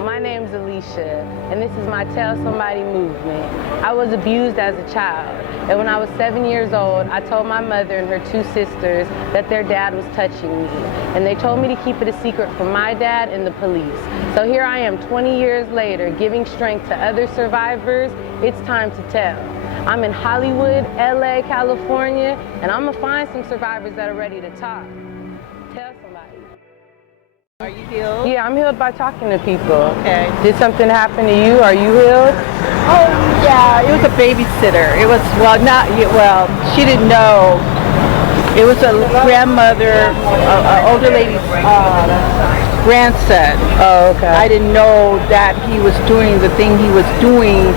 My name's Alicia, and this is my Tell Somebody movement. I was abused as a child, and when I was 7 years old, I told my mother and her 2 sisters that their dad was touching me, and they told me to keep it a secret from my dad and the police. So here I am 20 years later, giving strength to other survivors. It's time to tell. I'm in Hollywood, LA, California, and I'm gonna find some survivors that are ready to talk. Tell somebody. Are you healed? Yeah, I'm healed by talking to people. Okay. Did something happen to you? Are you healed? Oh, yeah, it was a babysitter. It was, she didn't know. It was a grandmother, an older lady's grandson. Oh, okay. I didn't know that he was doing the thing he was doing.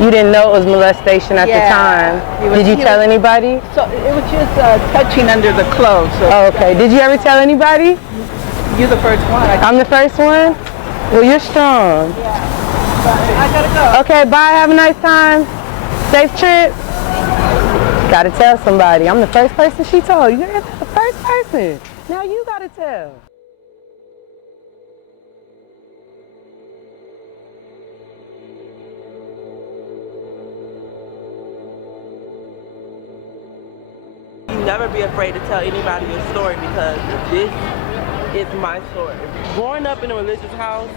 You didn't know it was molestation at the time? Did you tell anybody? So it was just touching under the clothes. So oh, okay. Did you ever tell anybody? You're the first one. I'm the first one? Well, you're strong. Yeah. I gotta go. Okay, bye. Have a nice time. Safe trip. Gotta tell somebody. I'm the first person she told. You're the first person. Now you gotta tell. Never be afraid to tell anybody your story, because this is my story. Growing up in a religious house,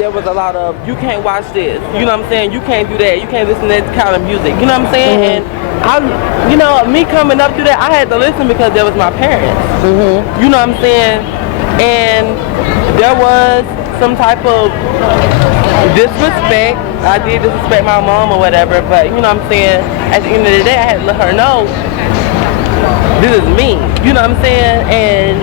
there was a lot of, you can't watch this, you know what I'm saying, you can't do that, you can't listen to that kind of music, you know what I'm saying? And me coming up through that, I had to listen because there was my parents, you know what I'm saying? And there was some type of disrespect. I did disrespect my mom or whatever, but you know what I'm saying, at the end of the day, I had to let her know this is me, you know what I'm saying? And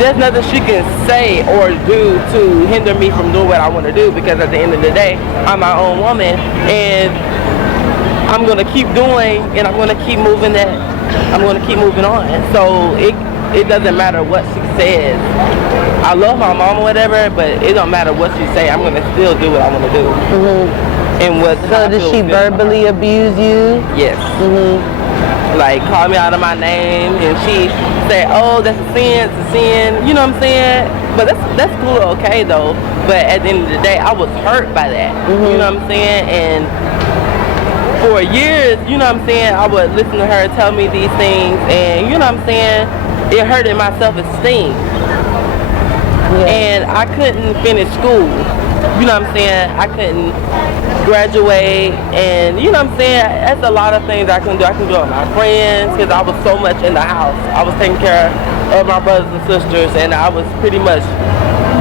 there's nothing she can say or do to hinder me from doing what I want to do, because at the end of the day, I'm my own woman, and I'm going to keep doing, and I'm going to keep moving that. I'm going to keep moving on. So it doesn't matter what she says. I love my mom or whatever, but it don't matter what she say. I'm going to still do what I want to do. And what so did she verbally abuse you? Yes. Like, call me out of my name, and she said, oh, that's a sin, it's a sin, you know what I'm saying? But that's cool, okay, though. But at the end of the day, I was hurt by that, you know what I'm saying? And for years, you know what I'm saying, I would listen to her tell me these things, and you know what I'm saying, it hurted my self-esteem. And I couldn't finish school, you know what I'm saying? I couldn't graduate, and you know what I'm saying, that's a lot of things I can do. I can go with my friends, because I was so much in the house. I was taking care of my brothers and sisters, and I was pretty much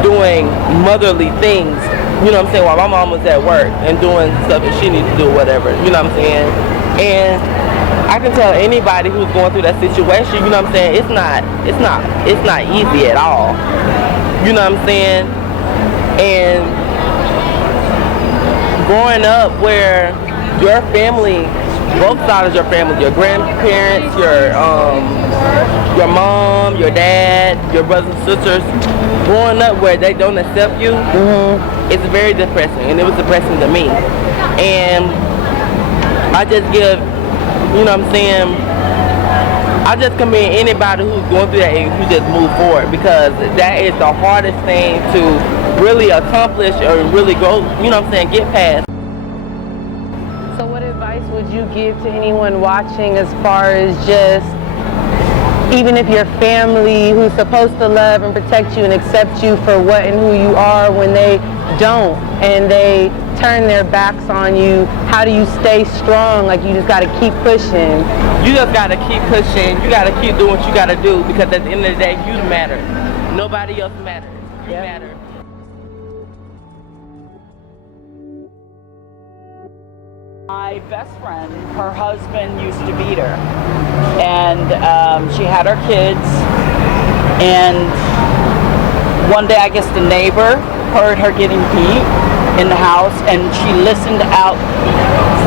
doing motherly things, you know what I'm saying, while my mom was at work and doing stuff that she needed to do, whatever, you know what I'm saying. And I can tell anybody who's going through that situation, you know what I'm saying, it's not easy at all, you know what I'm saying. And growing up where your family, both sides of your family, your grandparents, your mom, your dad, your brothers and sisters, growing up where they don't accept you, it's very depressing, and it was depressing to me. And I just give, you know what I'm saying, I just commend anybody who's going through that and who just move forward, because that is the hardest thing to really accomplish or really go, you know what I'm saying, get past. So what advice would you give to anyone watching, as far as just, even if your family who's supposed to love and protect you and accept you for what and who you are, when they don't and they turn their backs on you, how do you stay strong? Like, you just got to keep pushing. You just got to keep pushing. You got to keep doing what you got to do, because at the end of the day, you matter. Nobody else matters. You matter. My best friend, her husband used to beat her, and she had her kids, and one day I guess the neighbor heard her getting beat in the house, and she listened out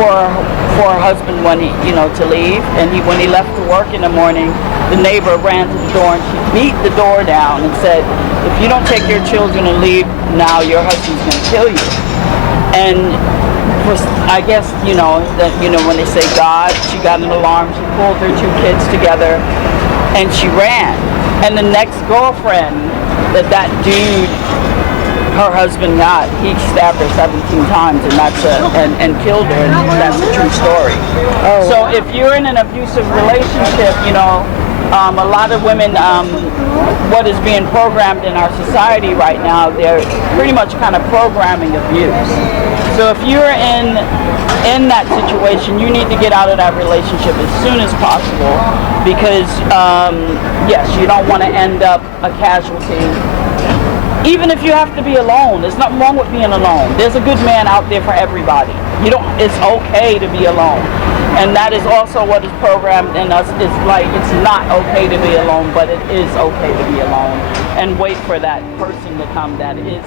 for her husband when he, to leave, and when he left to work in the morning, the neighbor ran to the door and she beat the door down and said, if you don't take your children and leave now, your husband's going to kill you. And I guess, when they say God, she got an alarm, she pulled her 2 kids together, and she ran. And the next girlfriend that dude her husband he stabbed her 17 times, and and killed her, and that's a true story. So if you're in an abusive relationship, you know, a lot of women, what is being programmed in our society right now, they're pretty much kind of programming abuse. So if you're in that situation, you need to get out of that relationship as soon as possible, because yes, you don't want to end up a casualty. Even if you have to be alone, there's nothing wrong with being alone. There's a good man out there for everybody. It's okay to be alone. And that is also what is programmed in us. It's like, it's not okay to be alone, but it is okay to be alone. And wait for that person to come that is